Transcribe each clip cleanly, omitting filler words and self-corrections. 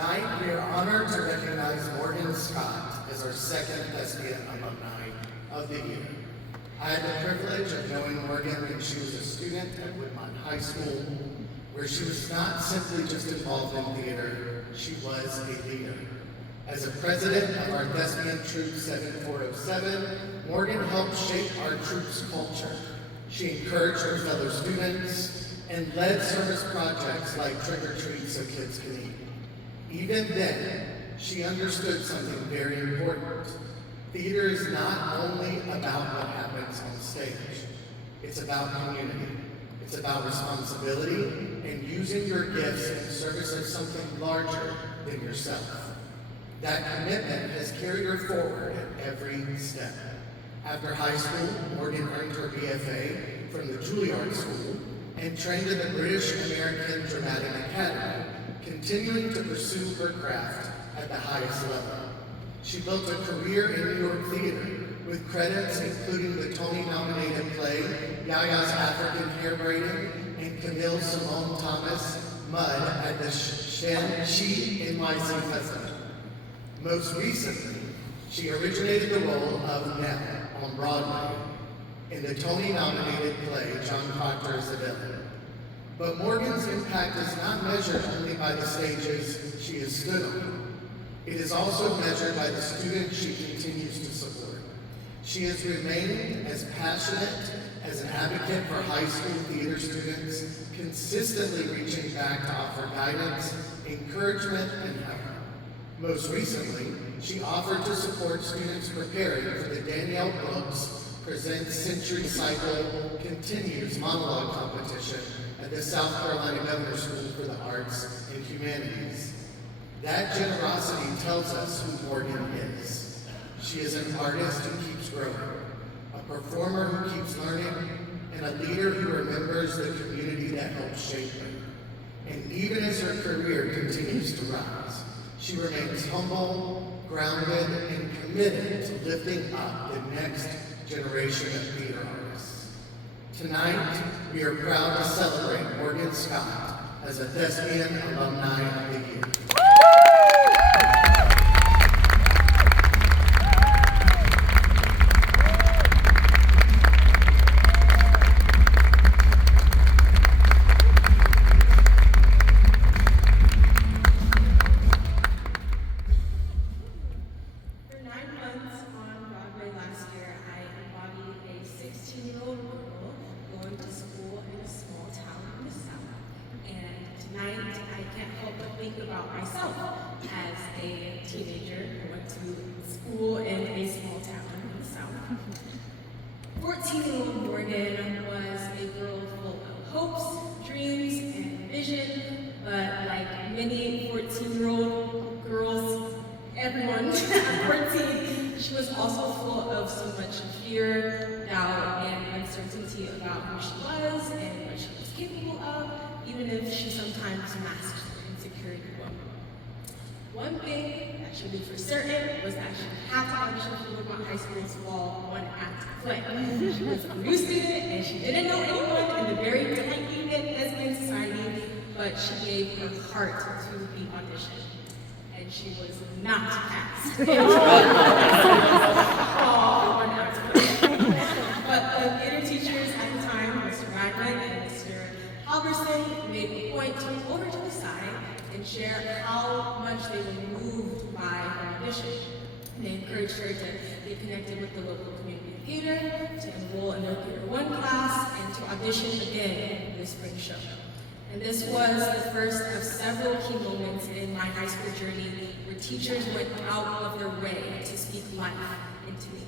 Tonight, we are honored to recognize Morgan Scott as our second Thespian Alumni of the Year. I had the privilege of knowing Morgan when she was a student at Woodmont High School, where she was not simply just involved in theater, she was a leader. As a president of our Thespian Troop 7407, Morgan helped shape our troop's culture. She encouraged her fellow students and led service projects like Trick or Treat so kids can eat. Even then, she understood something very important. Theater is not only about what happens on stage. It's about community. It's about responsibility and using your gifts in service of something larger than yourself. That commitment has carried her forward at every step. After high school, Morgan earned her BFA from the Juilliard School and trained in the British American Dramatic Academy, continuing to pursue her craft at the highest level. She built a career in New York theater with credits including the Tony-nominated play Yaya's African Hair Braiding and Camille Simone Thomas' Mud at the She NYC Festival. Most recently, she originated the role of Nell on Broadway in the Tony-nominated play John Proctor's The Villain. But Morgan's impact is not measured only by the stages she has stood on. It is also measured by the students she continues to support. She has remained as passionate as an advocate for high school theater students, consistently reaching back to offer guidance, encouragement, and help. Most recently, she offered to support students preparing for the Danielle Brooks Presents Century Cycle Continues monologue competition at the South Carolina Governor's School for the Arts and Humanities. That generosity tells us who Morgan is. She is an artist who keeps growing, a performer who keeps learning, and a leader who remembers the community that helped shape her. And even as her career continues to rise, she remains humble, grounded, and committed to lifting up the next generation of theater artists. Tonight, we are proud to celebrate Morgan Scott as a Thespian Alumni of the Year. About myself as a teenager who went to school in a small town in the South. 14-year-old Morgan was a girl full of hopes, dreams, and vision, but like many 14-year-old girls, everyone at 14, she was also full of so much fear, doubt, and uncertainty about who she was and what she was capable of, even if she sometimes masked insecurity. One thing that she knew for certain was that she had to audition for Woodmont High School's Fall 1 Act play. She was a new student and she didn't know anyone in the very tight-knit Thespian society, but she gave her heart to the audition. And she was not cast. Fall 1 Act play. But the theater teachers at the time, Mr. Ragland and Mr. Halverson, made a point to pull her to the side and share how much they were moved by her audition. They encouraged her to get connected with the local community theater, to enroll in their Theater 1 class, and to audition again in the spring show. And this was the first of several key moments in my high school journey where teachers went out of their way to speak life into me.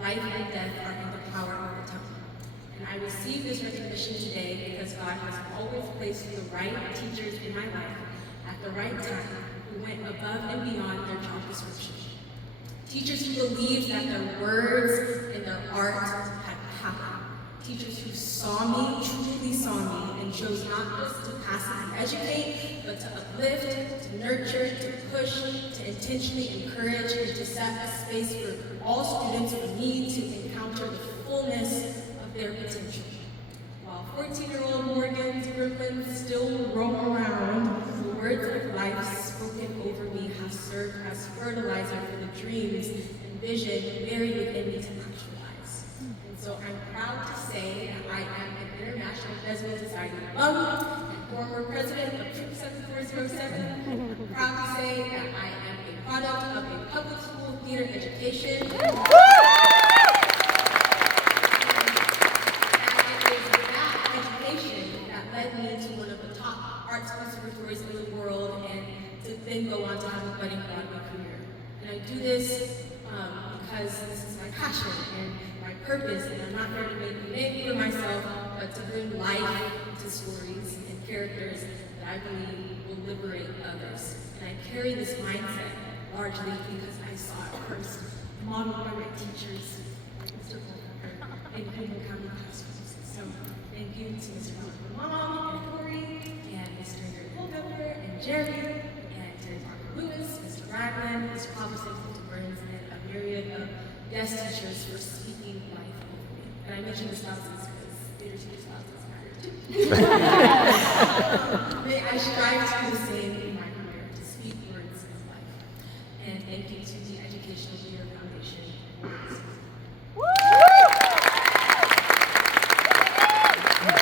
Life and death are in the power of the tongue. And I receive this recognition today because God has always placed the right teachers in my life at the right time who went above and beyond their job description. Teachers who believed that their words and their art had power. Teachers who saw me, truly saw me, and chose not just to passively educate, but to uplift, to nurture, to push, to intentionally encourage, and to set a space for all students who need to encounter the fullness of their potential. While 14-year-old Morgan's Brooklyn still roam around, the words of life spoken dreams and vision buried within me to actualize. And so I'm proud to say that I am an International Thespian Society alum and former president of Troop 7407. I'm proud to say that I am a product of a public school theater education. To one of the top arts conservatories in the world and to then go on to have a budding Broadway career. And I do this because this is my passion and my purpose, and I'm not here to make a name for myself, but to bring life to stories and characters that I believe will liberate others. And I carry this mindset largely because I saw it first, modeled by my teachers, Mr. Culver, and Cleveland County classrooms. So thank you to Mr. Mom and Corey, and Mr. Culver, and Jeremy, and Terry Parker Lewis, Mr. Ragland, Mr. Halverson, Mr. Burns, and a myriad of guest teachers for speaking life over me. And I mentioned the spouses because theater teacher spouses matter too. May I strive to do the same